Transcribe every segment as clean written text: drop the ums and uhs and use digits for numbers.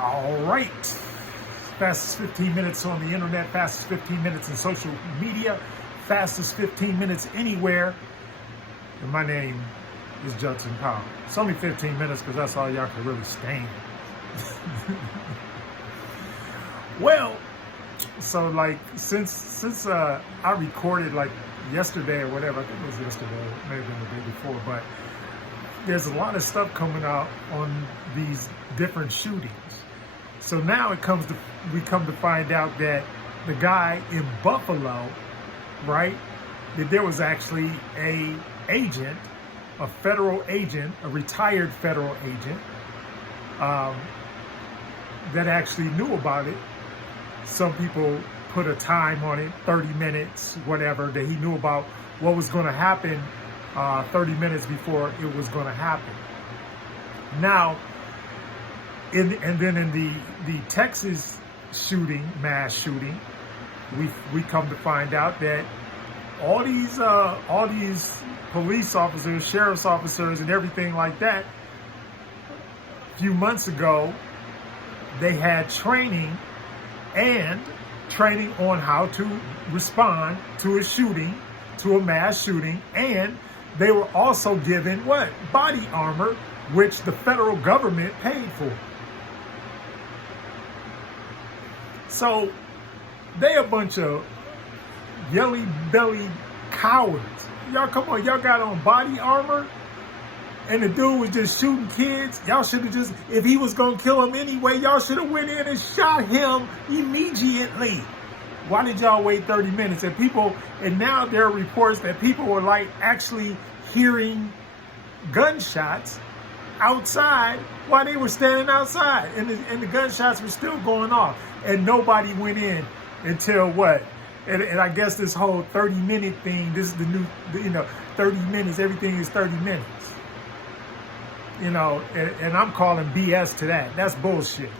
All right. Fastest 15 minutes on the internet, fastest 15 minutes in social media, fastest 15 minutes anywhere. And my name is Judson Powell. It's only 15 minutes because that's all y'all can really stand. Well, so like since I recorded like yesterday or whatever, I think it was yesterday, maybe the day before, but there's a lot of stuff coming out on these different shootings. So now we come to find out that the guy in Buffalo, right, that there was actually a federal agent, a retired federal agent, that actually knew about it. Some people put a time on it, 30 minutes, whatever, that he knew about what was going to happen 30 minutes before it was going to happen. Now, and then in the Texas shooting, mass shooting, we come to find out that all these police officers, sheriff's officers, and everything like that, a few months ago, they had training on how to respond to a shooting, to a mass shooting, and they were also given what? Body armor, which the federal government paid for. So they a bunch of yelly belly cowards. Y'all come on, y'all got on body armor and the dude was just shooting kids. Y'all should have just, if he was gonna kill him anyway, y'all should have went in and shot him immediately. Why did y'all wait 30 minutes? And now there are reports that people were like actually hearing gunshots outside while they were standing outside, and the gunshots were still going off, and nobody went in until what? And I guess this whole 30-minute thing, this is the new, 30 minutes, everything is 30 minutes. And I'm calling BS to that. That's bullshit.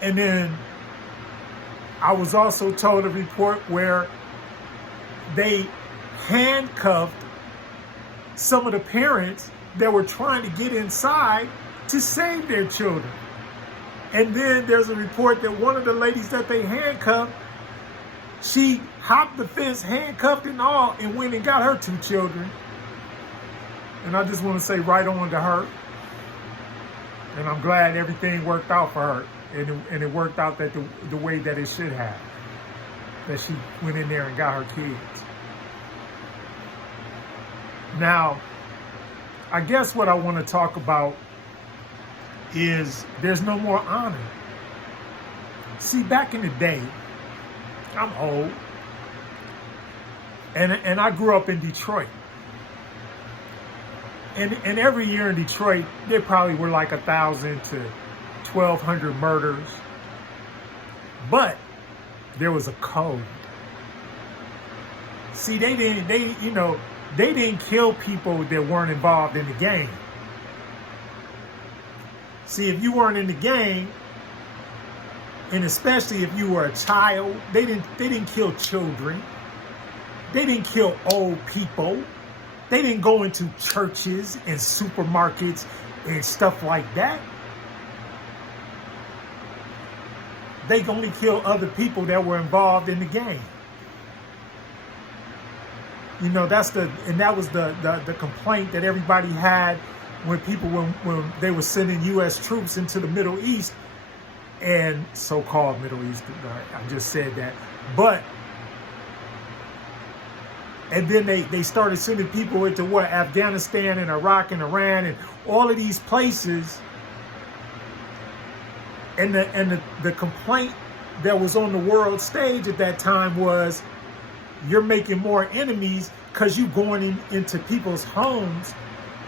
And then I was also told a report where they handcuffed some of the parents that were trying to get inside to save their children. And then there's a report that one of the ladies that they handcuffed, she hopped the fence, handcuffed and all, and went and got her 2 children. And I just want to say right on to her. And I'm glad everything worked out for her. And it worked out that the way that it should have. That she went in there and got her kids. Now, I guess what I want to talk about is there's no more honor. See, back in the day, I'm old, and I grew up in Detroit. And every year in Detroit, there probably were like 1,000 to 1,200 murders. But there was a code. See, they didn't kill people that weren't involved in the gang. See, if you weren't in the gang, and especially if you were a child, they didn't kill children. They didn't kill old people. They didn't go into churches and supermarkets and stuff like that. They only kill other people that were involved in the gang. That was the complaint that everybody had when they were sending U.S. troops into the Middle East, and so-called Middle East. I just said that, and then they started sending people into what? Afghanistan and Iraq and Iran and all of these places. And the complaint that was on the world stage at that time was, you're making more enemies because you're going into people's homes,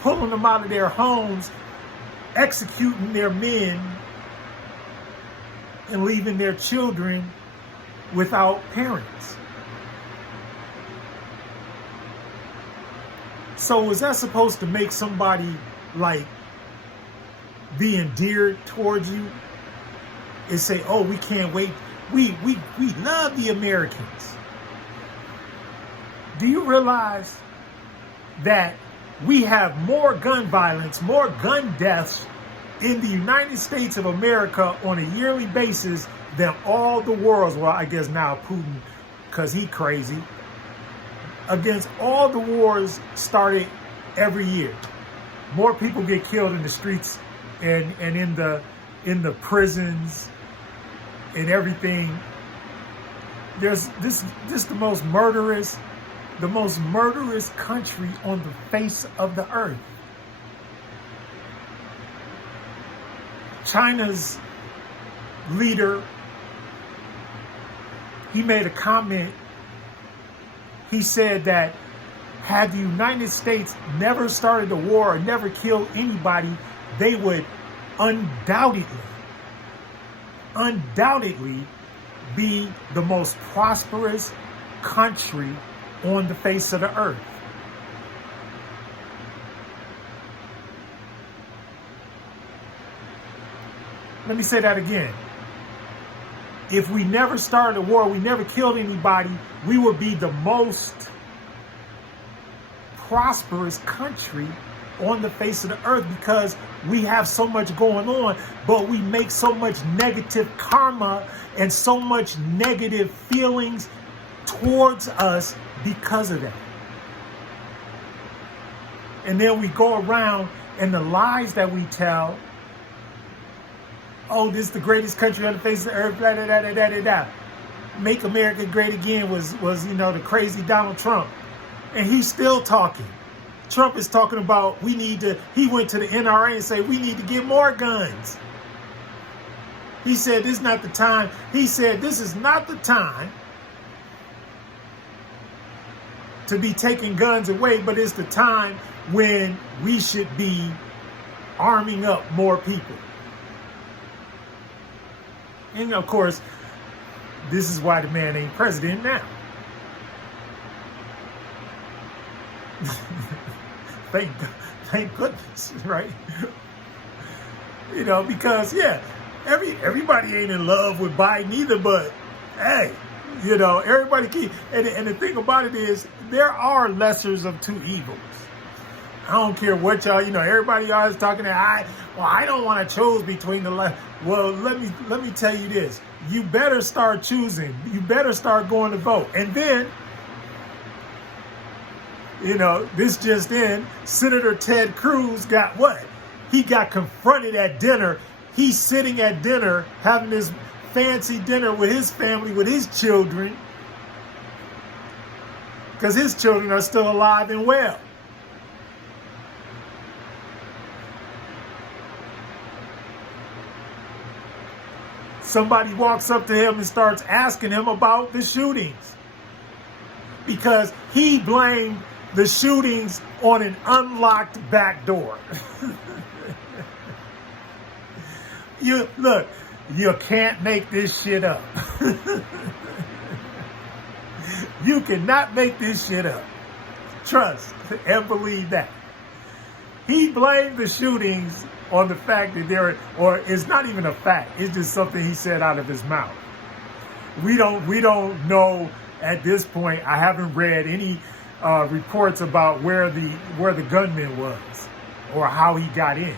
pulling them out of their homes, executing their men, and leaving their children without parents. So is that supposed to make somebody like be endeared towards you and say, oh, we can't wait. We love the Americans. Do you realize that we have more gun violence, more gun deaths in the United States of America on a yearly basis than all the wars. Well, I guess now Putin, because he crazy, against all the wars started every year. More people get killed in the streets and in the prisons and everything. There's this the most murderous country on the face of the earth. China's leader, he made a comment. He said that had the United States never started a war or never killed anybody, they would undoubtedly be the most prosperous country on the face of the earth. Let me say that again. If we never started a war, we never killed anybody, we would be the most prosperous country on the face of the earth, because we have so much going on, but we make so much negative karma and so much negative feelings towards us because of that. And then we go around and the lies that we tell, oh, this is the greatest country on the face of the earth, blah, blah, blah, blah, blah, blah. Make America great again was the crazy Donald Trump. And he's still talking. Trump is talking about he went to the NRA and said, we need to get more guns. He said, this is not the time. He said, this is not the time to be taking guns away, but it's the time when we should be arming up more people. And of course, this is why the man ain't president now. Thank goodness, right? Because everybody ain't in love with Biden either, but hey, everybody keep, and the thing about it is there are lessers of two evils. I don't care what y'all, everybody always talking that I don't want to choose between the left. Well, let me tell you this. You better start choosing. You better start going to vote. And then, this just in, Senator Ted Cruz got what? He got confronted at dinner. He's sitting at dinner, having this fancy dinner with his family, with his children, because his children are still alive and well. Somebody walks up to him and starts asking him about the shootings, because he blamed the shootings on an unlocked back door. You can't make this shit up. You cannot make this shit up. Trust and believe that. He blamed the shootings on the fact that or it's not even a fact. It's just something he said out of his mouth. We don't know at this point. I haven't read any reports about where the gunman was or how he got in.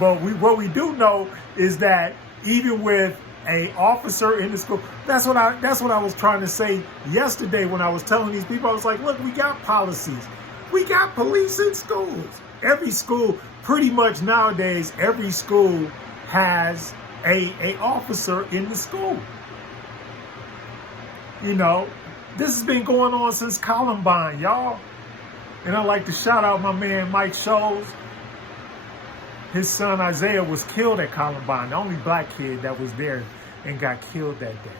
But what we do know is that even with a officer in the school, that's what I was trying to say yesterday when I was telling these people. I was like, look, we got policies. We got police in schools. Every school, pretty much nowadays, every school has a officer in the school. This has been going on since Columbine, y'all. And I'd like to shout out my man Mike Scholes. His son Isaiah was killed at Columbine, the only black kid that was there and got killed that day.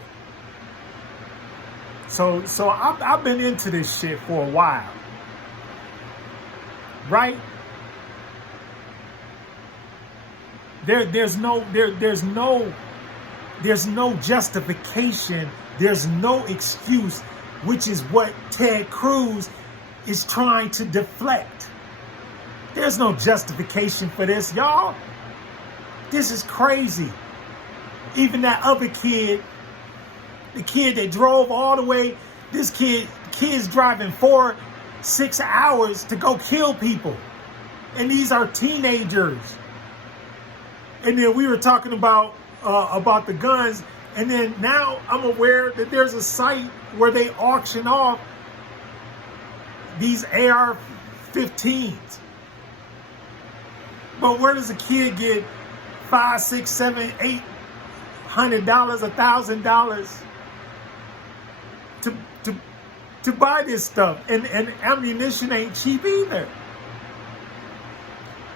So I've been into this shit for a while, right? There's no justification. There's no excuse, which is what Ted Cruz is trying to deflect. There's no justification for this, y'all. This is crazy. Even that other kid, the kid that drove all the way, kid's driving 4-6 hours to go kill people. And these are teenagers. And then we were talking about the guns. And then now I'm aware that there's a site where they auction off these AR-15s. But where does a kid get $500, $600, $700, $800, $1,000 to buy this stuff? And ammunition ain't cheap either.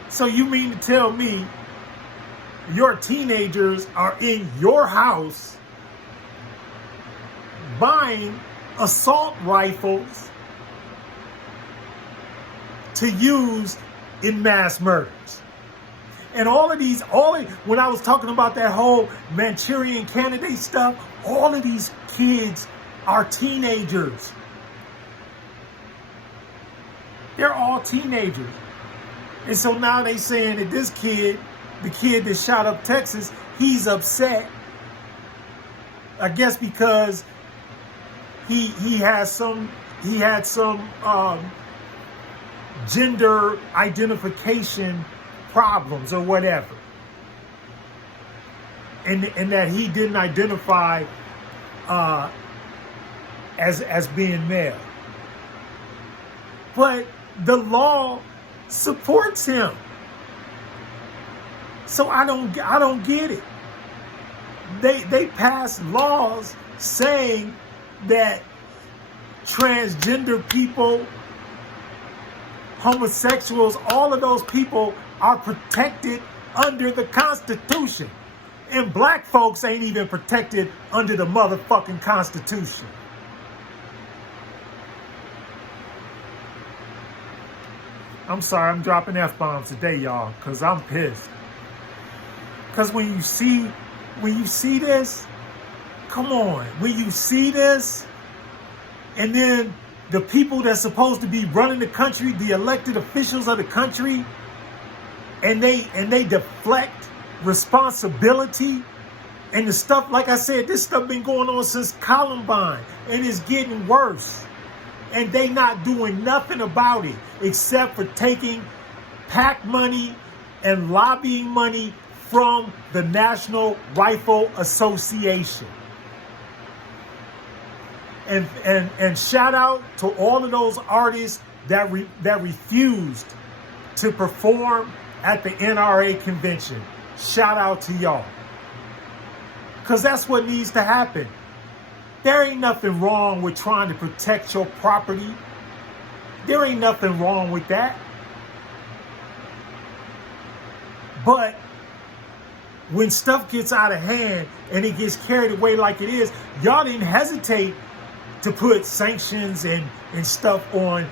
So you mean to tell me your teenagers are in your house buying assault rifles to use in mass murders? And when I was talking about that whole Manchurian Candidate stuff, all of these kids are teenagers. They're all teenagers. And so now they saying that this kid, the kid that shot up Texas, he's upset. I guess because he had some gender identification problems or whatever, and that he didn't identify as being male. But the law supports him. So I don't get it. They passed laws saying that transgender people, homosexuals, all of those people are protected under the Constitution. And black folks ain't even protected under the motherfucking Constitution. I'm sorry, I'm dropping F-bombs today, y'all, because I'm pissed. Because when you see this, come on, when you see this, and then the people that's supposed to be running the country, the elected officials of the country, and they deflect responsibility, and the stuff, like I said, this stuff been going on since Columbine, and it's getting worse. And they not doing nothing about it except for taking PAC money and lobbying money from the National Rifle Association. And shout out to all of those artists that refused to perform at the NRA convention. Shout out to y'all. Because that's what needs to happen. There ain't nothing wrong with trying to protect your property. There ain't nothing wrong with that. But when stuff gets out of hand and it gets carried away like it is, y'all didn't hesitate to put sanctions and stuff on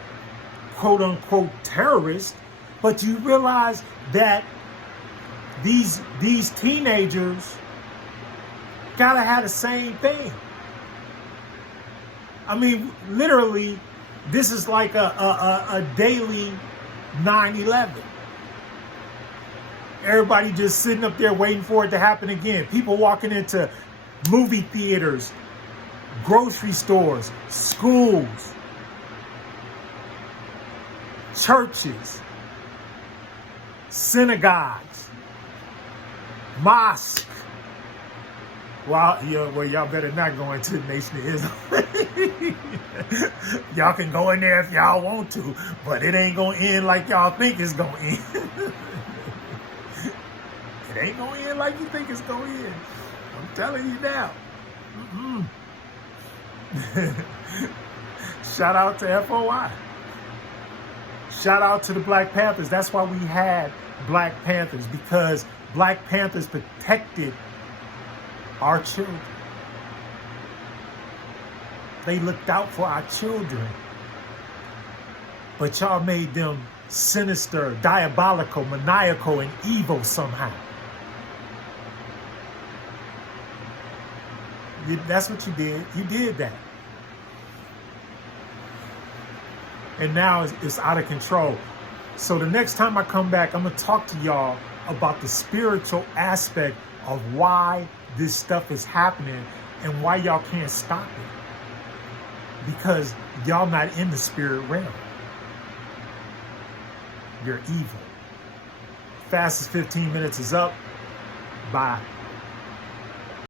quote unquote terrorists. But you realize that these teenagers gotta have the same thing. I mean, literally, this is like a daily 9/11. Everybody just sitting up there waiting for it to happen again. People walking into movie theaters, grocery stores, schools, churches, synagogues, mosques. Well, y'all better not go into the Nation of Islam. Y'all can go in there if y'all want to, but it ain't gonna end like y'all think it's gonna end. It ain't gonna end like you think it's gonna end. I'm telling you now. Shout out to FOI. Shout out to the Black Panthers. That's why we had Black Panthers, because Black Panthers protected our children. They looked out for our children. But y'all made them sinister, diabolical, maniacal, and evil somehow. That's what you did. You did that. And now it's out of control. So the next time I come back, I'm going to talk to y'all about the spiritual aspect of why this stuff is happening and why y'all can't stop it. Because y'all not in the spirit realm. You're evil. Fastest 15 minutes is up. Bye.